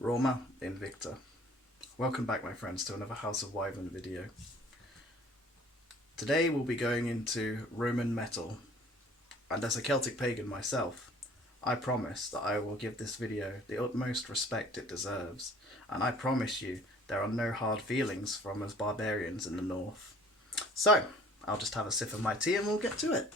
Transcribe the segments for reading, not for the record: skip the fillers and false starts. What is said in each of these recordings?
Roma Invicta. Welcome back, my friends, to another House of Wyvern video. Today we'll be going into Roman metal, and as a Celtic pagan myself, I promise that I will give this video the utmost respect it deserves, and I promise you there are no hard feelings from us barbarians in the north. So, I'll just have a sip of my tea and we'll get to it.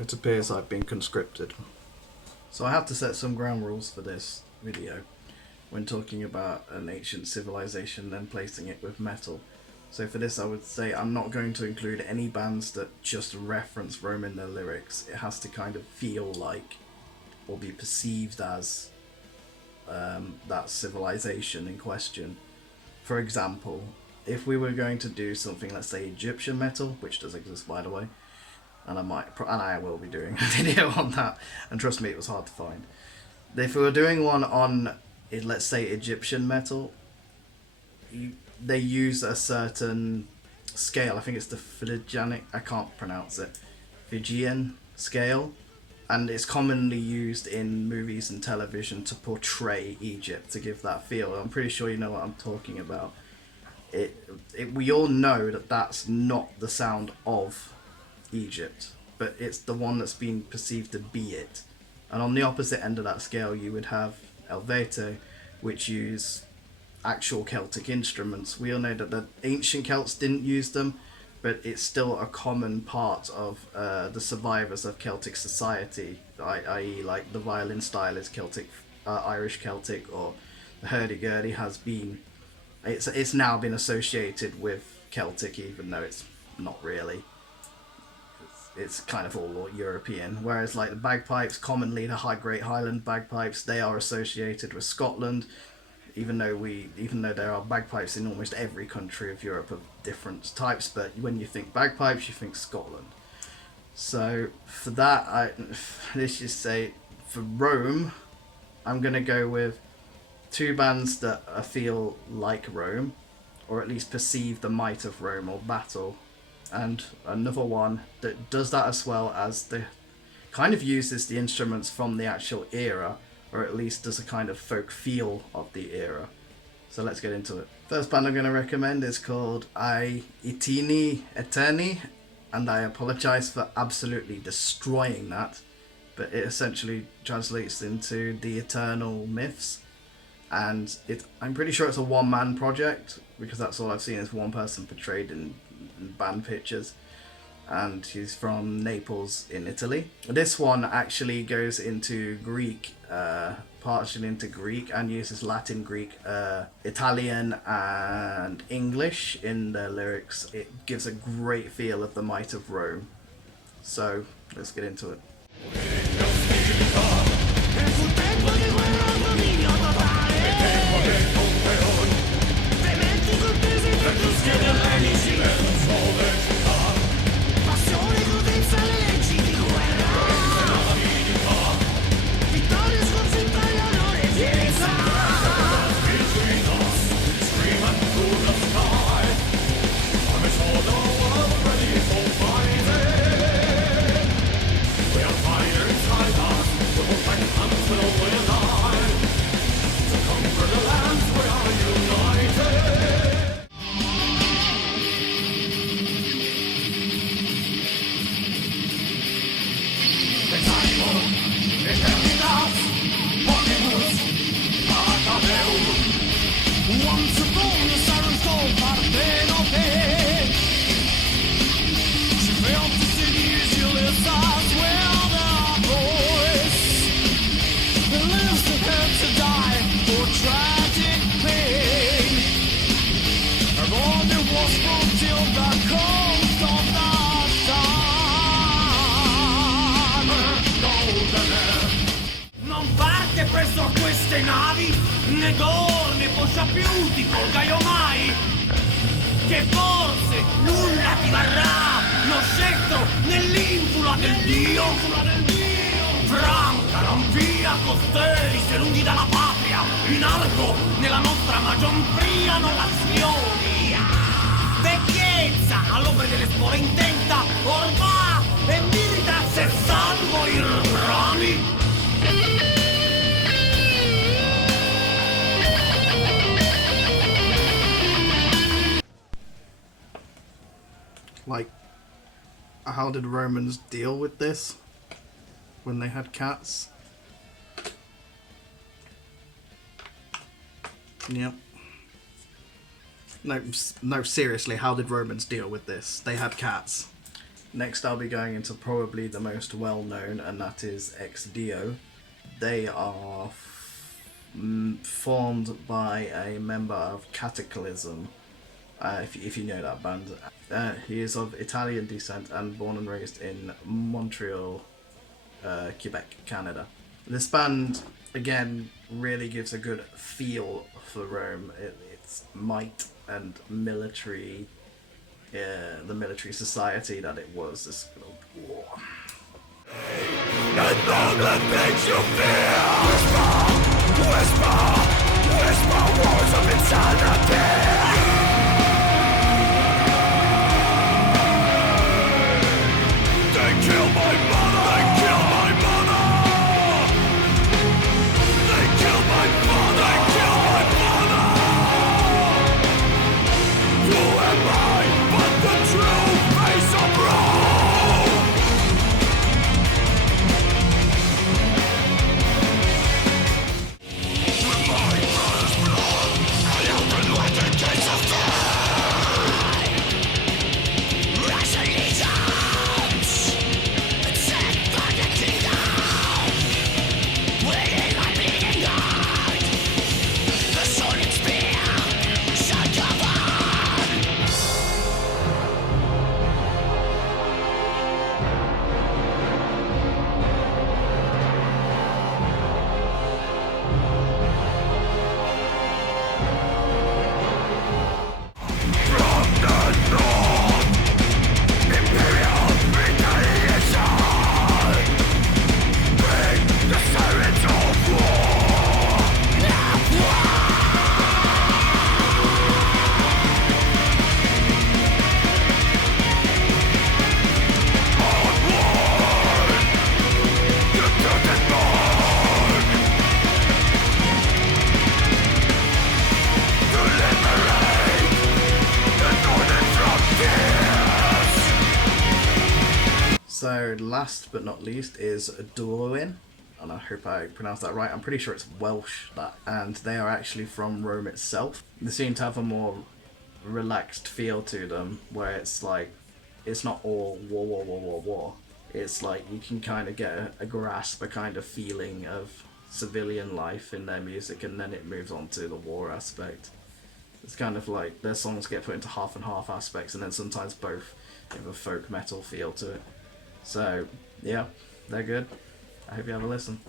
It appears I've been conscripted. So I have to set some ground rules for this video when talking about an ancient civilization and placing it with metal. So for this I would say I'm not going to include any bands that just reference Rome in their lyrics. It has to kind of feel like or be perceived as that civilization in question. For example, if we were going to do something, let's say Egyptian metal, which does exist by the way, and I will be doing a video on that, and trust me, it was hard to find. If we were doing one on, let's say, Egyptian metal, they use a certain scale. I think it's the Phrygian, I can't pronounce it, Phrygian scale, and it's commonly used in movies and television to portray Egypt, to give that feel. I'm pretty sure you know what I'm talking about. We all know that that's not the sound of Egypt, but it's the one that's been perceived to be it. And on the opposite end of that scale you would have Helvetii, which use actual Celtic instruments. We all know that the ancient Celts didn't use them, but it's still a common part of the survivors of Celtic society, i.e. like the violin style is Celtic, Irish Celtic, or the hurdy-gurdy has been, it's now been associated with Celtic even though it's not really. It's kind of all European, whereas like the bagpipes, commonly the Great Highland bagpipes, they are associated with Scotland, even though there are bagpipes in almost every country of Europe of different types, but when you think bagpipes you think Scotland. So for that, let's just say for Rome, I'm going to go with two bands that I feel like Rome, or at least perceive the might of Rome or battle, and another one that does that as well, as the kind of uses the instruments from the actual era, or at least does a kind of folk feel of the era. So let's get into it. First band I'm going to recommend is called I Itini Eterni, and I apologize for absolutely destroying that, but it essentially translates into the Eternal Myths, and I'm pretty sure it's a one-man project, because that's all I've seen is one person portrayed in band pictures, and he's from Naples in Italy. This one actually goes into Greek, partially into Greek, and uses Latin, Greek, Italian and English in the lyrics. It gives a great feel of the might of Rome. So let's get into it. Presso a queste navi, né d'or né poscia più ti colgaio mai, che forse nulla ti varrà lo scettro nell'infula del Dio. Franca non via costei se lunghi dalla patria in arco nella nostra maggiorfriano l'azioni. Vecchiezza all'opera delle spore intenta, ormai e merita se salvo i rami. Like, how did Romans deal with this when they had cats? Yep. No, seriously, how did Romans deal with this? They had cats. Next, I'll be going into probably the most well-known, and that is Ex Dio. They are formed by a member of Cataclysm, if you know that band. He is of Italian descent and born and raised in Montreal, Quebec, Canada. This band, again, really gives a good feel for Rome. Its might and military, the military society that it was, this little war. And all the things you fear, whisper words of insanity. They kill my mother, they kill my mother. They kill my father, they kill my father. Who am I but the true face of Rome? With my brother's blood, I have been led in gates of time. Resolutions, set by the kingdom. Waiting on bleeding God, the sword and spear shall cover. From the north, imperial retaliation. Bring the sirens of war. Onward, the curtain mark. To liberate the northern frontiers. So, last but not least is Duoin, and I hope I pronounced that right. I'm pretty sure it's Welsh, and they are actually from Rome itself. They seem to have a more relaxed feel to them, where it's like, it's not all war. It's like you can kind of get a grasp, a kind of feeling of civilian life in their music, and then it moves on to the war aspect. It's kind of like their songs get put into half and half aspects, and then sometimes both have a folk metal feel to it. So, yeah, they're good. I hope you have a listen.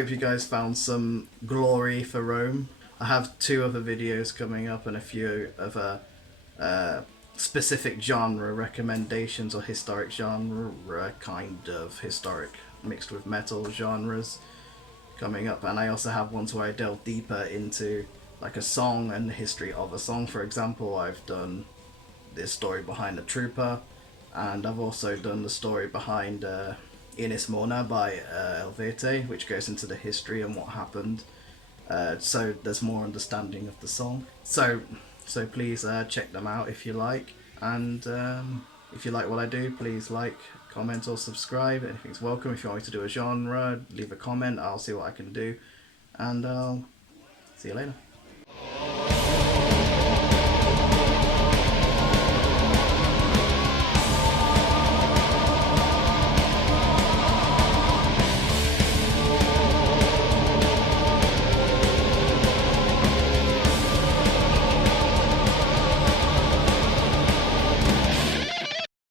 hope you guys found some glory for Rome. I have 2 other videos coming up and a few other specific genre recommendations, or historic genre, kind of historic mixed with metal genres coming up. And I also have ones where I delve deeper into like a song and the history of a song. For example, I've done this story behind the Trooper, and I've also done the story behind Ines Morna by Elvete, which goes into the history and what happened. So there's more understanding of the song. So please check them out if you like. And if you like what I do, please like, comment or subscribe. Anything's welcome. If you want me to do a genre, leave a comment. I'll see what I can do. And I'll see you later.